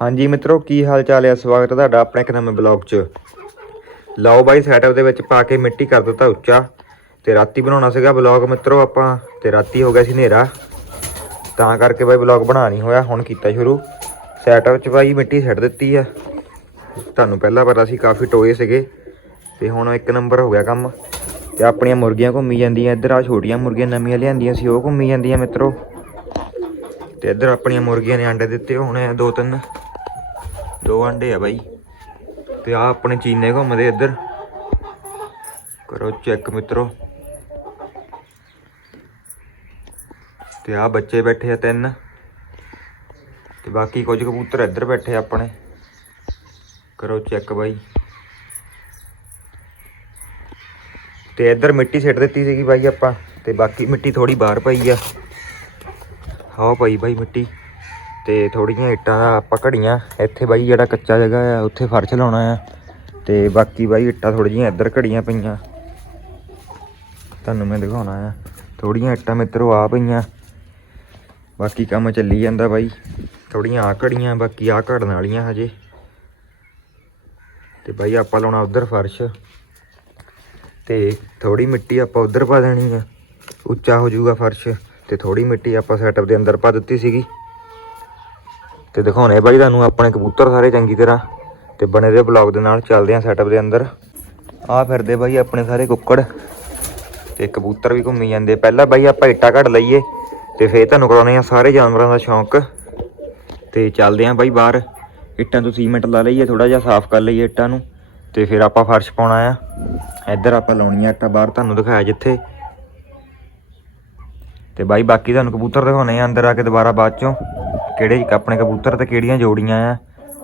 ਹਾਂਜੀ ਮਿੱਤਰੋ, ਕੀ ਹਾਲ ਚਾਲ ਹੈ ਸਵਾਗਤ ਹੈ ਤੁਹਾਡਾ ਆਪਣੇ ਇੱਕ ਨਵੇਂ ਬਲੌਗ 'ਚ। ਲਓ ਬਾਈ ਸੈਟਅਪ ਦੇ ਵਿੱਚ ਪਾ ਕੇ ਮਿੱਟੀ ਕਰ ਦਿੱਤਾ ਉੱਚਾ ਤੇ ਰਾਤੀ ਬਣਾਉਣਾ ਸੀਗਾ ਬਲੌਗ ਮਿੱਤਰੋ ਆਪਾਂ, ਤੇ ਰਾਤੀ ਹੋ ਗਿਆ ਸੀ ਹਨੇਰਾ। ਤਾਂ ਕਰਕੇ ਬਾਈ ਬਲੌਗ ਬਣਾ ਨਹੀਂ ਹੋਇਆ, ਹੁਣ ਕੀਤਾ ਸ਼ੁਰੂ। ਸੈਟਅਪ 'ਚ ਬਾਈ ਮਿੱਟੀ ਛੱਡ ਦਿੱਤੀ ਆ। ਤੁਹਾਨੂੰ ਪਹਿਲਾਂ ਪਤਾ ਸੀ ਕਾਫੀ ਟੋਏ ਸੀਗੇ ਤੇ ਹੁਣ ਇੱਕ ਨੰਬਰ ਹੋ ਗਿਆ ਕੰਮ। ਤੇ ਆਪਣੀਆਂ ਮੁਰਗੀਆਂ ਘੁੰਮੀ ਜਾਂਦੀਆਂ, ਇੱਧਰ ਆ ਛੋਟੀਆਂ ਮੁਰਗੀਆਂ ਨਵੀਆਂ ਲਿਆਂਦੀਆਂ ਸੀ, ਉਹ ਘੁੰਮੀ ਜਾਂਦੀਆਂ ਮਿੱਤਰੋ। ਤੇ ਇੱਧਰ ਆਪਣੀਆਂ ਮੁਰਗੀਆਂ ਨੇ ਆਂਡੇ ਦਿੱਤੇ, ਹੋਣੇ ਆ ਦੋ ਤਿੰਨ। ਦੋ ਆਂਡੇ ਆ ਬਾਈ। ਤੇ ਆ ਆਪਣੇ ਚੀਨੇ ਘੁੰਮਦੇ ਇੱਧਰ। ਕਰੋ ਚੈੱਕ ਮਿੱਤਰੋ। ਤੇ ਆ ਬੱਚੇ ਬੈਠੇ ਆ ਤਿੰਨ। ਤੇ ਬਾਕੀ ਕੁਝ ਕਬੂਤਰ ਇੱਧਰ ਬੈਠੇ ਆਪਣੇ। ਕਰੋ ਚੈੱਕ ਬਾਈ। ਤੇ ਇੱਧਰ ਮਿੱਟੀ ਸਿੱਟ ਦਿੱਤੀ ਸੀਗੀ ਬਾਈ ਆਪਾਂ। ਤੇ ਬਾਕੀ ਮਿੱਟੀ ਥੋੜੀ ਬਾਹਰ ਪਈ ਆ। ਹਾਂ ਪਈ ਬਾਈ ਮਿੱਟੀ। ਤੇ ਥੋੜੀਆਂ ਇੱਟਾਂ ਦਾ ਆਪਾਂ ਘੜੀਆਂ। ਇੱਥੇ ਬਾਈ ਜਿਹੜਾ ਕੱਚਾ ਜਗ੍ਹਾ ਆ, ਉੱਥੇ ਫਰਸ਼ ਲਾਉਣਾ ਆ। ਤੇ ਬਾਕੀ ਬਾਈ ਇੱਟਾਂ ਥੋੜੀ ਜਿਹੀਆਂ ਇੱਧਰ ਘੜੀਆਂ ਪਈਆਂ। ਤੁਹਾਨੂੰ ਮੈਂ ਦਿਖਾਉਣਾ ਆ। ਥੋੜੀਆਂ ਇੱਟਾਂ ਮਿੱਤਰੋ ਆ ਪਈਆਂ। ਬਾਕੀ ਕੰਮ ਚੱਲੀ ਜਾਂਦਾ ਬਾਈ। ਥੋੜੀਆਂ ਆ ਘੜੀਆਂ, ਬਾਕੀ ਆ ਘੜਨ ਵਾਲੀਆਂ ਹਜੇ। ਤੇ ਬਾਈ ਆਪਾਂ ਲਾਉਣਾ ਉਧਰ ਫਰਸ਼। ਤੇ ਥੋੜੀ ਮਿੱਟੀ ਆਪਾਂ ਉਧਰ ਪਾ ਦੇਣੀ ਆ। ਉੱਚਾ ਹੋ ਜਾਊਗਾ ਫਰਸ਼। ਤੇ ਥੋੜੀ ਮਿੱਟੀ ਆਪਾਂ ਸੈਟਅਪ ਦੇ ਅੰਦਰ ਪਾ ਦਿੱਤੀ ਸੀਗੀ। ਤੇ ਦਿਖਾਉਣੇ ਬਾਈ ਤੁਹਾਨੂੰ, ਆਪਣੇ ਕਬੂਤਰ ਸਾਰੇ ਚੰਗੀ ਤਰ੍ਹਾਂ। ਤੇ ਬਣੇ ਦੇ ਬਲੌਗ ਦੇ ਨਾਲ, ਚੱਲਦੇ ਆ ਸੈਟਅਪ ਦੇ ਅੰਦਰ। ਆ ਫਿਰਦੇ ਬਾਈ ਆਪਣੇ ਸਾਰੇ ਕੁੱਕੜ। ਤੇ ਕਬੂਤਰ ਵੀ ਘੁੰਮੀ ਜਾਂਦੇ। ਪਹਿਲਾਂ ਬਾਈ ਆਪਾਂ ਇੱਟਾਂ ਘੜ ਲਈਏ, ਤੇ ਫੇਰ ਤੁਹਾਨੂੰ ਕਰਾਉਣੇ ਆ ਸਾਰੇ ਜਾਨਵਰਾਂ ਦਾ ਸ਼ੌਂਕ। ਤੇ ਚੱਲਦੇ ਆ ਬਾਈ ਬਾਹਰ। ਇੱਟਾਂ ਤੋਂ ਸੀਮੈਂਟ ਲਾ ਲਈਏ ਥੋੜਾ ਜਿਹਾ ਸਾਫ਼ ਕਰ ਲਈਏ ਇੱਟਾਂ ਨੂੰ। ਤੇ ਫਿਰ ਆਪਾਂ ਫਰਸ਼ ਪਾਉਣਾ ਆ। ਇੱਧਰ ਆਪਾਂ ਲਾਉਣੀ ਆ ਇੱਟਾਂ ਬਾਹਰ, ਤੁਹਾਨੂੰ ਦਿਖਾਇਆ ਜਿੱਥੇ। ਤੇ ਬਾਈ ਬਾਕੀ ਤੁਹਾਨੂੰ ਕਬੂਤਰ ਦਿਖਾਉਣੇ ਆ ਅੰਦਰ ਆ ਕੇ ਦੁਬਾਰਾ ਬਾਅਦ ਚੋਂ। ਕਿਹੜੇ ਆਪਣੇ ਕਬੂਤਰ ਤੇ ਕਿਹੜੀਆਂ ਜੋੜੀਆਂ ਆ?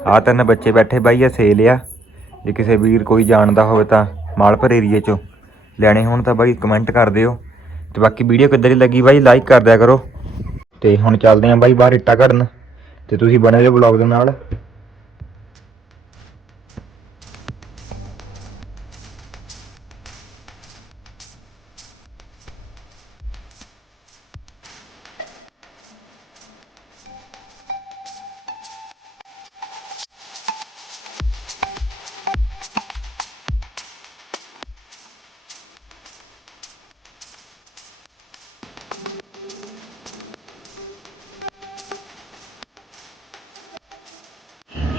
ਆ ਤਿੰਨ ਬੱਚੇ ਬੈਠੇ ਬਾਈ, ਇਹ ਸੇਲ ਆ। ਜੇ ਕਿਸੇ ਵੀਰ ਕੋਈ ਜਾਣਦਾ ਹੋਵੇ ਤਾਂ ਮਾਲਪੁਰ ਏਰੀਏ ਚੋਂ। ਲੈਣੇ ਹੋਣ ਤਾਂ ਬਾਈ ਕਮੈਂਟ ਕਰ ਦਿਓ। ਤੇ ਬਾਕੀ ਵੀਡੀਓ ਕਿੱਦਾਂ ਦੀ ਲੱਗੀ ਬਾਈ? ਲਾਈਕ ਕਰ ਦਿਆ ਕਰੋ। ਤੇ ਹੁਣ ਚੱਲਦੇ ਆਂ ਬਾਈ ਬਾਹਰ ਇੱਟਾਂ ਘੜਨ ਤੇ ਤੁਸੀਂ ਬਣੇ ਰਹੋ ਬਲੌਗ ਦੇ ਨਾਲ।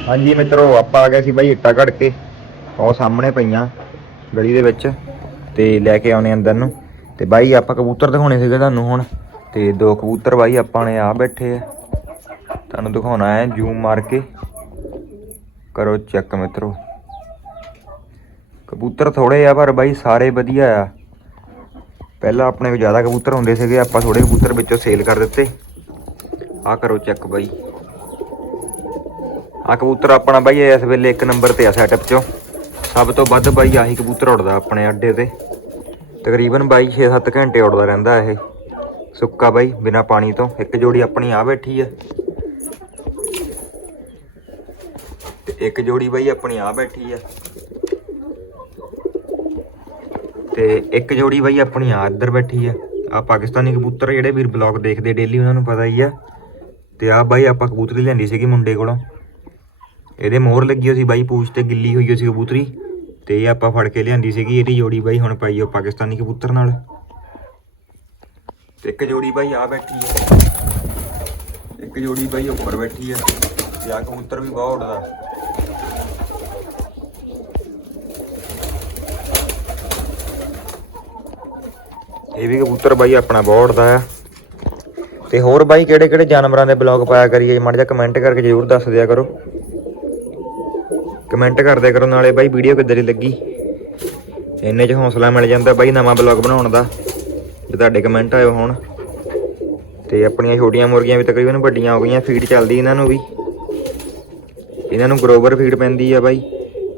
ਹਾਂਜੀ ਮਿੱਤਰੋ, ਆਪਾਂ ਆ ਗਏ ਸੀ ਬਾਈ ਇੱਟਾਂ ਘੜ ਕੇ। ਉਹ ਸਾਹਮਣੇ ਪਈਆਂ ਗਲੀ ਦੇ ਵਿੱਚ ਤੇ ਲੈ ਕੇ ਆਉਣੇ ਅੰਦਰ ਨੂੰ। ਤੇ ਬਾਈ ਆਪਾਂ ਕਬੂਤਰ ਦਿਖਾਉਣੇ ਸੀਗੇ ਤੁਹਾਨੂੰ ਹੁਣ। ਤੇ ਦੋ ਕਬੂਤਰ ਬਾਈ ਆਪਾਂ ਨੇ ਆ ਬੈਠੇ ਆ। ਤੁਹਾਨੂੰ ਦਿਖਾਉਣਾ ਹੈ ਜ਼ੂਮ ਮਾਰ ਕੇ। ਕਰੋ ਚੈੱਕ ਮਿੱਤਰੋ। ਕਬੂਤਰ ਥੋੜੇ ਆ, ਪਰ ਬਾਈ ਸਾਰੇ ਵਧੀਆ ਆ। ਪਹਿਲਾਂ ਆਪਣੇ ਕੋਲ ਜ਼ਿਆਦਾ ਕਬੂਤਰ ਹੁੰਦੇ ਸੀਗੇ, ਆਪਾਂ ਥੋੜੇ ਕਬੂਤਰ ਵਿੱਚੋਂ ਸੇਲ ਕਰ ਦਿੱਤੇ। ਆ ਕਰੋ ਚੈੱਕ ਬਾਈ। ਆ ਕਬੂਤਰ ਆਪਣਾ ਬਾਈ, ਇਸ ਵੇਲੇ ਇੱਕ ਨੰਬਰ ਤੇ ਆ ਸੈਟਅਪ ਚੋਂ। ਸਭ ਤੋਂ ਵੱਧ ਬਾਈ ਆਹੀ ਕਬੂਤਰ ਉੜਦਾ ਆਪਣੇ ਅੱਡੇ ਤੇ। ਤਕਰੀਬਨ ਬਾਈ 6-7 ਘੰਟੇ ਉੜਦਾ ਰਹਿੰਦਾ ਇਹ। ਸੁੱਕਾ ਬਾਈ, ਬਿਨਾ ਪਾਣੀ ਤੋਂ। ਇੱਕ ਜੋੜੀ ਆਪਣੀ ਆ ਬੈਠੀ ਆ। ਤੇ ਇੱਕ ਜੋੜੀ ਬਾਈ ਆਪਣੀ ਆ ਬੈਠੀ ਆ। ਤੇ ਇੱਕ ਜੋੜੀ ਬਾਈ ਆਪਣੀ ਆ ਇੱਧਰ ਬੈਠੀ ਆ। ਆ ਪਾਕਿਸਤਾਨੀ ਕਬੂਤਰ ਜਿਹੜੇ ਵੀਰ ਬਲੌਗ ਦੇਖਦੇ ਡੇਲੀ ਉਹਨਾਂ ਨੂੰ ਪਤਾ ਹੀ ਆ। ਤੇ ਆ ਬਾਈ ਆਪਾਂ ਕਬੂਤਰੀ ਲੈਂਦੀ ਸੀਗੀ ਮੁੰਡੇ ਕੋਲੋਂ। ਇਹਦੇ ਮੋਹਰ ਲੱਗੀ ਹੋਈ ਸੀ ਬਾਈ, ਪੂਛ ਤੇ ਗਿੱਲੀ ਹੋਈ ਹੋਈ ਸੀ ਕਬੂਤਰੀ। ਤੇ ਇਹ ਆਪਾਂ ਫੜ ਕੇ ਲਿਆਂਦੀ ਸੀਗੀ, ਇਹਦੀ ਜੋੜੀ ਬਾਈ ਹੁਣ ਪਾਈ ਉਹ ਪਾਕਿਸਤਾਨੀ ਕਬੂਤਰ ਨਾਲ। ਤੇ ਇੱਕ ਜੋੜੀ ਬਾਈ ਆ ਬੈਠੀ ਹੈ। ਇੱਕ ਜੋੜੀ ਬਾਈ ਉੱਪਰ ਬੈਠੀ ਹੈ। ਤੇ ਆ ਕਬੂਤਰ ਵੀ ਬਹੁਤ ਉੱਡਦਾ। ਇਹ ਵੀ ਕਬੂਤਰ ਬਾਈ ਆਪਣਾ ਬਹੁਤ ਉੱਡਦਾ ਆ। ਤੇ ਹੋਰ ਬਾਈ ਕਿਹੜੇ ਕਿਹੜੇ ਜਾਨਵਰਾਂ ਦੇ ਬਲੌਗ ਪਾਇਆ ਕਰੀਏ, ਮਾੜਾ ਜਿਹਾ ਕਮੈਂਟ ਕਰਕੇ ਜ਼ਰੂਰ ਦੱਸ ਦਿਆ ਕਰੋ। ਕਮੈਂਟ ਕਰਦੇ ਕਰੋ ਨਾਲੇ ਬਾਈ ਵੀਡੀਓ ਕਿੱਦਾਂ ਦੀ ਲੱਗੀ। ਇੰਨੇ 'ਚ ਹੌਸਲਾ ਮਿਲ ਜਾਂਦਾ ਬਾਈ ਨਵਾਂ ਬਲੌਗ ਬਣਾਉਣ ਦਾ। ਜੇ ਤੁਹਾਡੇ ਕਮੈਂਟ ਆਏ ਹੋਣ। ਤੇ ਆਪਣੀਆਂ ਛੋਟੀਆਂ ਮੁਰਗੀਆਂ ਵੀ ਤਕਰੀਬਨ ਵੱਡੀਆਂ ਹੋ ਗਈਆਂ ਫੀਡ ਚੱਲਦੀ ਇਹਨਾਂ ਨੂੰ ਵੀ। ਇਹਨਾਂ ਨੂੰ ਗਰੋਵਰ ਫੀਡ ਪੈਂਦੀ ਆ ਬਾਈ।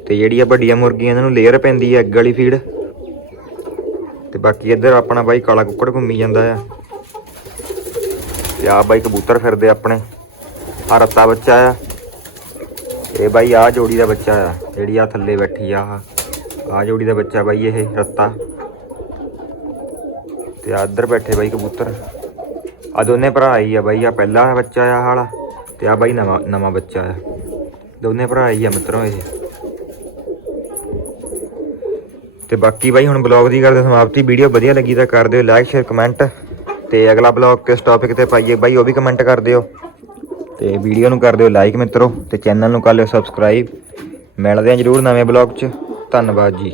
ਤੇ ਜਿਹੜੀਆਂ ਵੱਡੀਆਂ ਮੁਰਗੀਆਂ, ਇਹਨਾਂ ਨੂੰ ਲੇਅਰ ਪੈਂਦੀ ਆ ਐਗ ਵਾਲੀ ਫੀਡ ਤੇ ਬਾਕੀ ਇੱਧਰ ਆਪਣਾ ਬਾਈ ਕਾਲਾ ਕੁੱਕੜ ਘੁੰਮੀ ਜਾਂਦਾ ਆ। ਤੇ ਆ ਬਾਈ ਕਬੂਤਰ ਫਿਰਦੇ ਆਪਣੇ। ਆ ਰੱਤਾ ਬੱਚਾ ਆ। ਇਹ ਬਾਈ ਆ ਜੋੜੀ ਦਾ ਬੱਚਾ ਆ, ਜਿਹੜੀ ਆ ਥੱਲੇ ਬੈਠੀ ਆ ਆਹ। ਆ ਜੋੜੀ ਦਾ ਬੱਚਾ ਬਾਈ ਇਹ ਰੱਤਾ। ਤੇ ਆ ਇੱਧਰ ਬੈਠੇ ਬਾਈ ਕਬੂਤਰ। ਆ ਦੋਨੇ ਭਰਾ ਹੀ ਆ ਬਾਈ ਆ ਪਹਿਲਾ ਬੱਚਾ ਆ ਹਾਲਾ ਤੇ ਆ ਬਾਈ ਨਵਾਂ ਨਵਾਂ ਬੱਚਾ ਆ। ਦੋਨੇ ਭਰਾ ਹੀ ਆ ਮਿੱਤਰੋ ਇਹ। ਤੇ ਬਾਕੀ ਬਾਈ ਹੁਣ ਬਲੌਗ ਦੀ ਕਰਦੇ ਸਮਾਪਤੀ। ਵੀਡੀਓ ਵਧੀਆ ਲੱਗੀ ਤਾਂ ਕਰ ਦਿਓ ਲਾਈਕ ਸ਼ੇਅਰ ਕਮੈਂਟ ਤੇ ਅਗਲਾ ਬਲੌਗ ਕਿਸ ਟੌਪਿਕ ਤੇ ਪਾਈਏ ਬਾਈ ਉਹ ਵੀ ਕਮੈਂਟ ਕਰ ਦਿਓ। ਤੇ ਵੀਡੀਓ ਨੂੰ ਕਰ ਦਿਓ ਲਾਈਕ ਮਿੱਤਰੋ ਤੇ ਚੈਨਲ ਨੂੰ ਕਰ ਲਿਓ ਸਬਸਕ੍ਰਾਈਬ ਮਿਲਦੇ ਹਾਂ ਜਰੂਰ ਨਵੇਂ ਬਲੌਗ 'ਚ। ਧੰਨਵਾਦ ਜੀ।